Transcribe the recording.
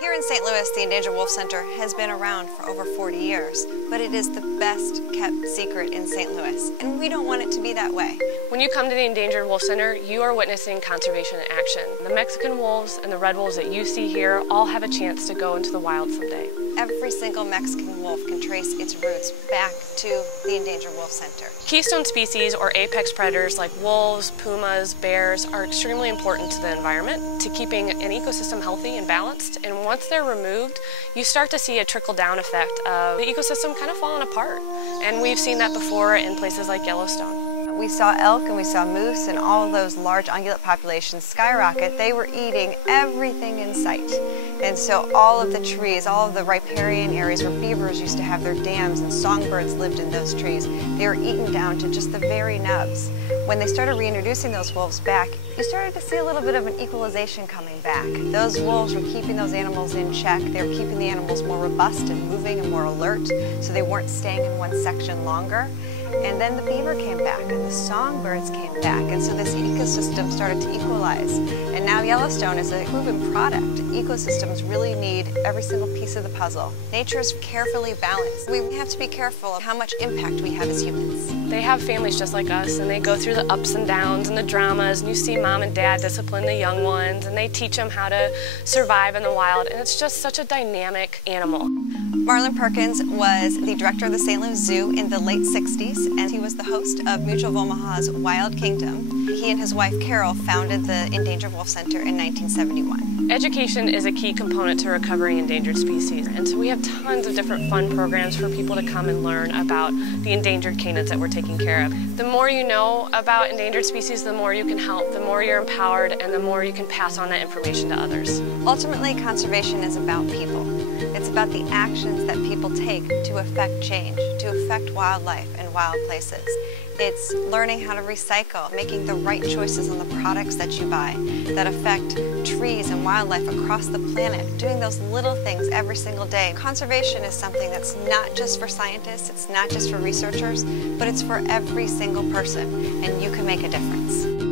Here in St. Louis, the Endangered Wolf Center has been around for over 40 years, but it is the best kept secret in St. Louis, and we don't want it to be that way. When you come to the Endangered Wolf Center, you are witnessing conservation in action. The Mexican wolves and the red wolves that you see here all have a chance to go into the wild someday. Every single Mexican wolf can trace its roots back to the Endangered Wolf Center. Keystone species or apex predators like wolves, pumas, bears are extremely important to the environment, to keeping an ecosystem healthy and balanced. And once they're removed, you start to see a trickle-down effect of the ecosystem kind of falling apart. And we've seen that before in places like Yellowstone. We saw elk and we saw moose and all of those large ungulate populations skyrocket. They were eating everything in sight. And so all of the trees, all of the riparian areas where beavers used to have their dams and songbirds lived in those trees, they were eaten down to just the very nubs. When they started reintroducing those wolves back, you started to see a little bit of an equalization coming back. Those wolves were keeping those animals in check. They were keeping the animals more robust and moving and more alert, so they weren't staying in one section longer. And then the beaver came back and the songbirds came back, and so this ecosystem started to equalize. And now Yellowstone is a proven product. Ecosystems really need every single piece of the puzzle. Nature is carefully balanced. We have to be careful of how much impact we have as humans. They have families just like us, and they go through the ups and downs and the dramas, and you see mom and dad discipline the young ones, and they teach them how to survive in the wild, and it's just such a dynamic animal. Marlon Perkins was the director of the St. Louis Zoo in the late 60s, and he was the host of Mutual of Omaha's Wild Kingdom. He and his wife Carol founded the Endangered Wolf Center in 1971. Education is a key component to recovering endangered species, and so we have tons of different fun programs for people to come and learn about the endangered canines that we're taking care of. The more you know about endangered species, the more you can help, the more you're empowered, and the more you can pass on that information to others. Ultimately, conservation is about people. It's about the actions that people take to affect change, to affect wildlife and wild places. It's learning how to recycle, making the right choices on the products that you buy that affect trees and wildlife across the planet, doing those little things every single day. Conservation is something that's not just for scientists, it's not just for researchers, but it's for every single person, and you can make a difference.